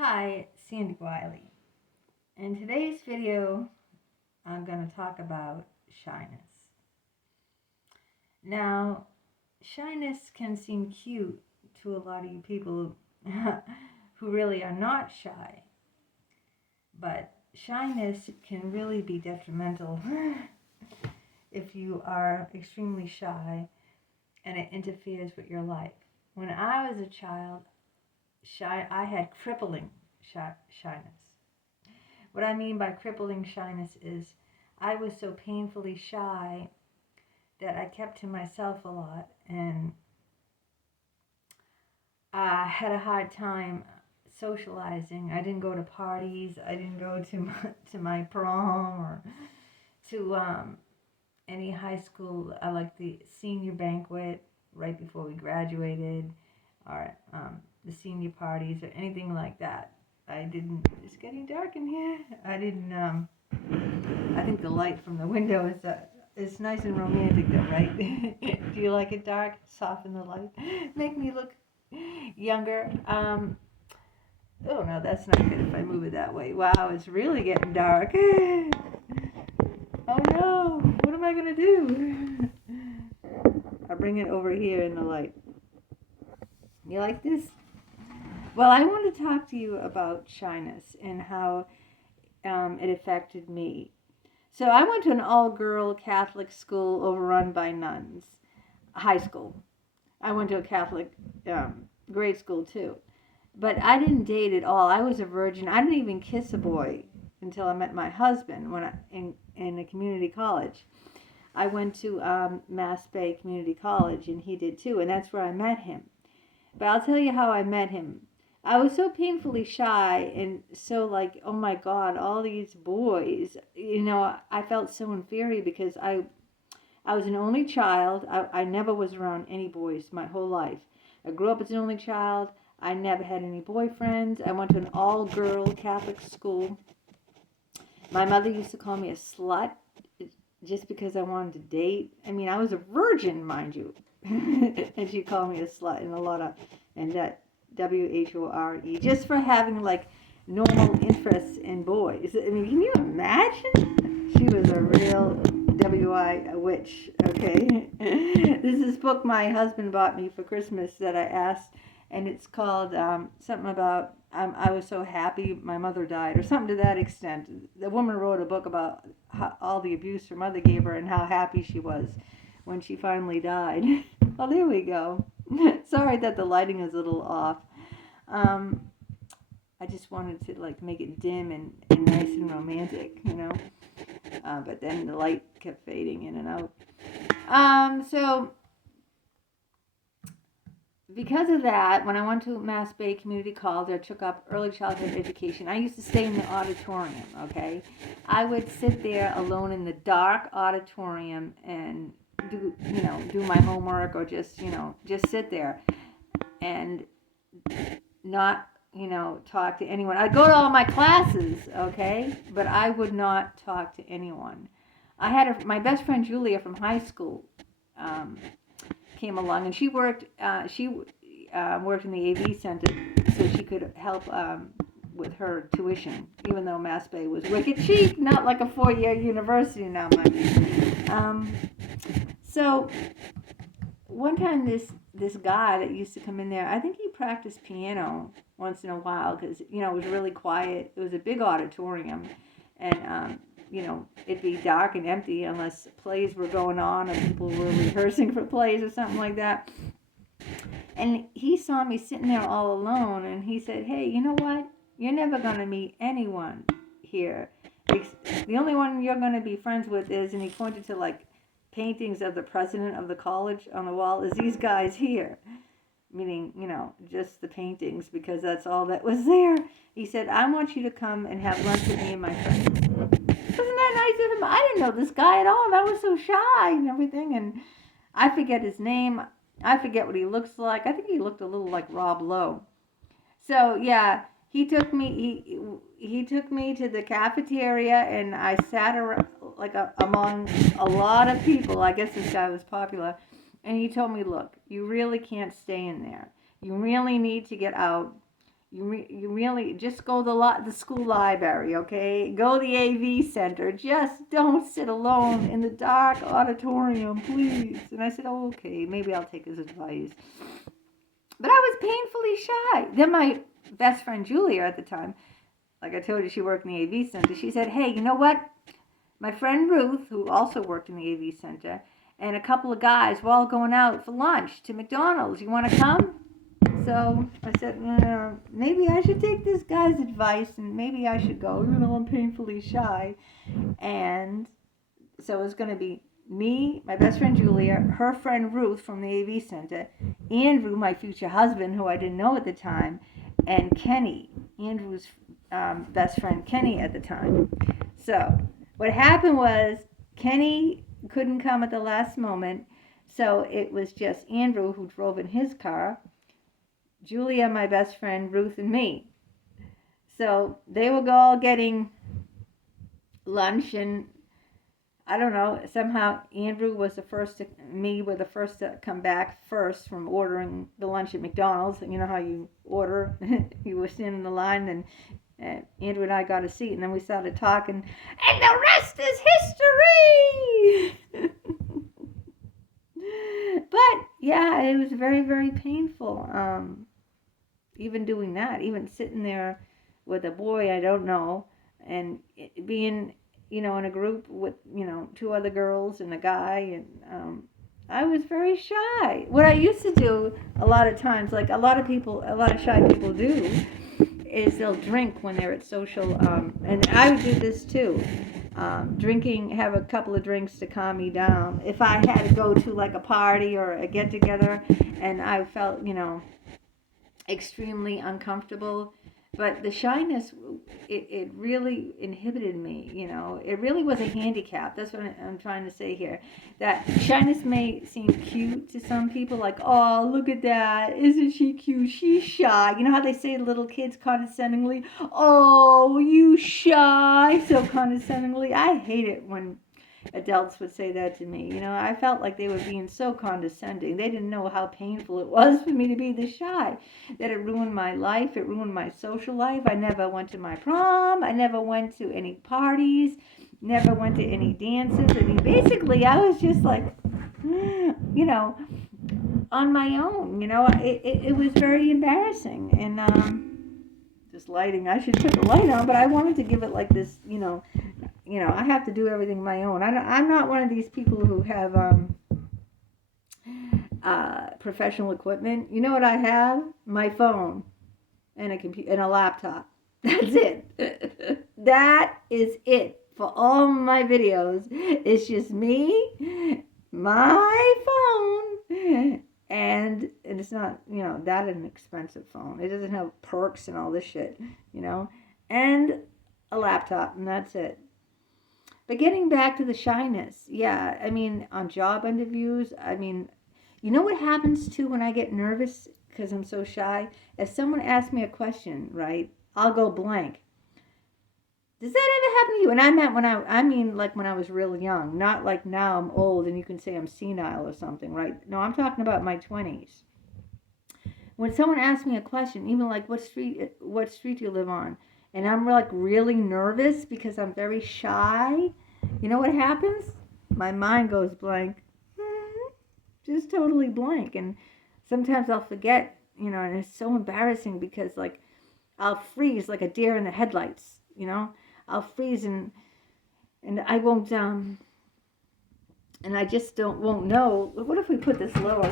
Hi, Sandy Wiley. In today's video, I'm going to talk about shyness. Now, shyness can seem cute to a lot of you people who really are not shy, but shyness can really be detrimental if you are extremely shy and it interferes with your life. When I was a child, I had crippling shyness. What I mean by crippling shyness is I was so painfully shy that I kept to myself a lot, and I had a hard time socializing. I didn't go to parties. I didn't go to my prom or to any high school, like the senior banquet right before we graduated, or the senior parties or anything like that. I didn't. It's getting dark in here. I didn't. I think the light from the window is nice and romantic, though, right? Do you like it dark? Soften the light, make me look younger. Oh no, that's not good if I move it that way. Wow, it's really getting dark. Oh no, what am I gonna do? I'll bring it over here in the light. You like this? Well, I want to talk to you about shyness and how it affected me. So I went to an all-girl Catholic school overrun by nuns, high school. I went to a Catholic grade school too. But I didn't date at all. I was a virgin. I didn't even kiss a boy until I met my husband in a community college. I went to Mass Bay Community College, and he did too, and that's where I met him. But I'll tell you how I met him. I was so painfully shy and so like, oh my God, all these boys. I felt so inferior because I was an only child. I never was around any boys my whole life. I grew up as an only child. I never had any boyfriends. I went to an all-girl Catholic school. My mother used to call me a slut just because I wanted to date. I mean, I was a virgin, mind you. And she called me a slut and that WHORE, just for having like normal interests in boys. I mean, can you imagine? She was a real a witch, okay? This is this book my husband bought me for Christmas that I asked, and it's called something about I was so happy my mother died, or something to that extent. The woman wrote a book about all the abuse her mother gave her and how happy she was when she finally died. Oh, there we go. Sorry that the lighting is a little off. I just wanted to like make it dim and nice and romantic, but then the light kept fading in and out. So because of that, when I went to Mass Bay Community College, I took up early childhood education. I used to stay in the auditorium, okay? I would sit there alone in the dark auditorium and do my homework or just sit there and not, talk to anyone. I'd go to all my classes, okay? But I would not talk to anyone. I had my best friend Julia from high school came along, and she worked in the AV center so she could help with her tuition, even though Mass Bay was wicked cheap, not like a 4-year university now, mind you. So one time this guy that used to come in there, I think he practiced piano once in a while because it was really quiet. It was a big auditorium, and it'd be dark and empty unless plays were going on or people were rehearsing for plays or something like that. And he saw me sitting there all alone, and he said, "Hey, you know what? You're never going to meet anyone here. The only one you're going to be friends with is," and he pointed to like paintings of the president of the college on the wall, "is these guys here." Meaning, just the paintings, because that's all that was there. He said, "I want you to come and have lunch with me and my friends." Wasn't that nice of him? I didn't know this guy at all, and I was so shy and everything, and I forget his name. I forget what he looks like. I think he looked a little like Rob Lowe. So yeah, he took me to the cafeteria, and I sat around among a lot of people. I guess this guy was popular. And he told me, "Look, you really can't stay in there. You really need to get out. You really just go to the school library, okay? Go to the AV center. Just don't sit alone in the dark auditorium, please. And I said, oh, okay, maybe I'll take his advice. But I was painfully shy. Then my best friend Julia at the time, like I told you, she worked in the AV center. She said, hey, you know what? My friend Ruth, who also worked in the AV center, and a couple of guys were all going out for lunch to McDonald's. You want to come? So I said, maybe I should take this guy's advice and maybe I should go, even though I'm painfully shy. And so it was going to be me, my best friend Julia, her friend Ruth from the AV Center, Andrew, my future husband, who I didn't know at the time, and Kenny, Andrew's best friend Kenny at the time. So what happened was Kenny couldn't come at the last moment, so it was just Andrew who drove in his car, Julia, my best friend, Ruth, and me. So they were all getting lunch, and I don't know, somehow Andrew was the first to, me were the first to come back first from ordering the lunch at McDonald's. And you know how you order, you were standing in the line, and Andrew and I got a seat, and then we started talking, and the rest is history! But, yeah, it was very, very painful, even doing that, even sitting there with a boy I don't know, and being, in a group with, 2 other girls and a guy, and I was very shy. What I used to do a lot of times, like a lot of shy people do, is they'll drink when they're at social, and I would do this too. Drinking, have a couple of drinks to calm me down. If I had to go to like a party or a get together and I felt, extremely uncomfortable, but the shyness, it really inhibited me. It really was a handicap. That's what I'm trying to say here. That shyness may seem cute to some people, like, oh, look at that, isn't she cute, she's shy. You know how they say to little kids condescendingly, oh, you shy, so condescendingly. I hate it when adults would say that to me. I felt like they were being so condescending. They didn't know how painful it was for me to be this shy, that it ruined my life, it ruined my social life. I never went to my prom, I never went to any parties, never went to any dances. Basically, I was just like, on my own. It was very embarrassing. And this lighting, I should put the light on, but I wanted to give it like this, I have to do everything my own. I'm not one of these people who have professional equipment. You know what I have? My phone and a computer and a laptop. That's it. That is it for all my videos. It's just me, my phone, and it's not, that an expensive phone. It doesn't have perks and all this shit, and a laptop, and that's it. But getting back to the shyness, yeah, on job interviews, you know what happens too when I get nervous because I'm so shy? If someone asks me a question, right, I'll go blank. Does that ever happen to you? And I mean like when I was real young, not like now I'm old and you can say I'm senile or something, right? No, I'm talking about my 20s. When someone asks me a question, even like what street do you live on? And I'm like really nervous because I'm very shy. You know what happens? My mind goes blank. Just totally blank. And sometimes I'll forget, and it's so embarrassing because like I'll freeze like a deer in the headlights, I'll freeze and I won't, and I just won't know. What if we put this lower?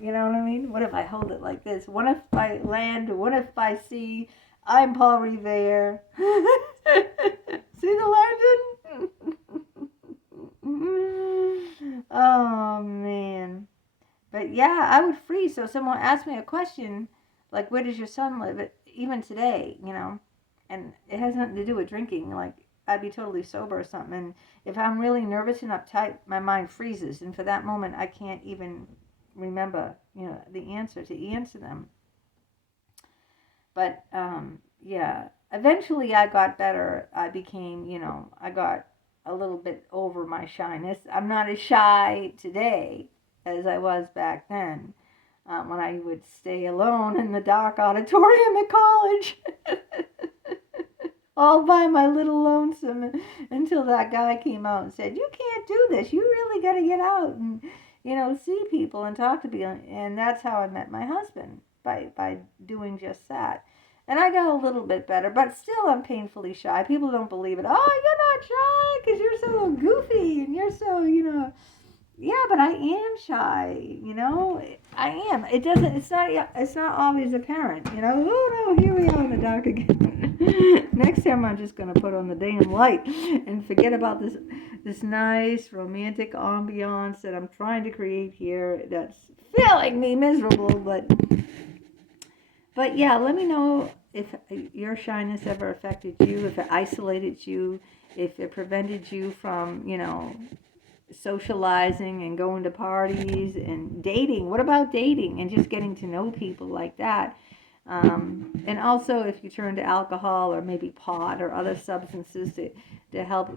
You know what I mean? What if I hold it like this? What if I land? What if I see I'm Paul Revere? See the legend? Oh, man. But yeah, I would freeze. So someone asked me a question, like, where does your son live? Even today, and it has nothing to do with drinking. Like, I'd be totally sober or something. And if I'm really nervous and uptight, my mind freezes. And for that moment, I can't even remember, the answer to answer them. But, yeah, eventually I got better. I became, I got a little bit over my shyness. I'm not as shy today as I was back then. when I would stay alone in the dark auditorium at college. All by my little lonesome until that guy came out and said, "You can't do this. You really got to get out and, see people and talk to people." And that's how I met my husband, by doing just that. And I got a little bit better, but still I'm painfully shy. People don't believe it. "Oh, you're not shy because you're so goofy and you're so, Yeah, but I am shy, I am. It's not always apparent, Oh no, here we are in the dark again. Next time I'm just gonna put on the damn light and forget about this nice romantic ambiance that I'm trying to create here that's feeling me miserable, but yeah, let me know if your shyness ever affected you, if it isolated you, if it prevented you from, socializing and going to parties and dating. What about dating and just getting to know people like that? And also if you turn to alcohol or maybe pot or other substances to help,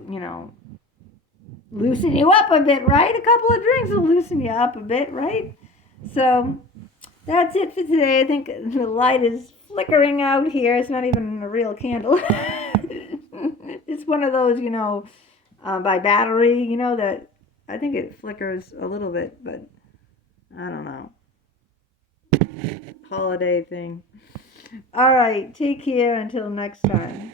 loosen you up a bit, right? A couple of drinks will loosen you up a bit, right? So that's it for today. I think the light is flickering out here. It's not even a real candle. It's one of those, by battery, that I think it flickers a little bit, but I don't know. Holiday thing. All right, take care until next time.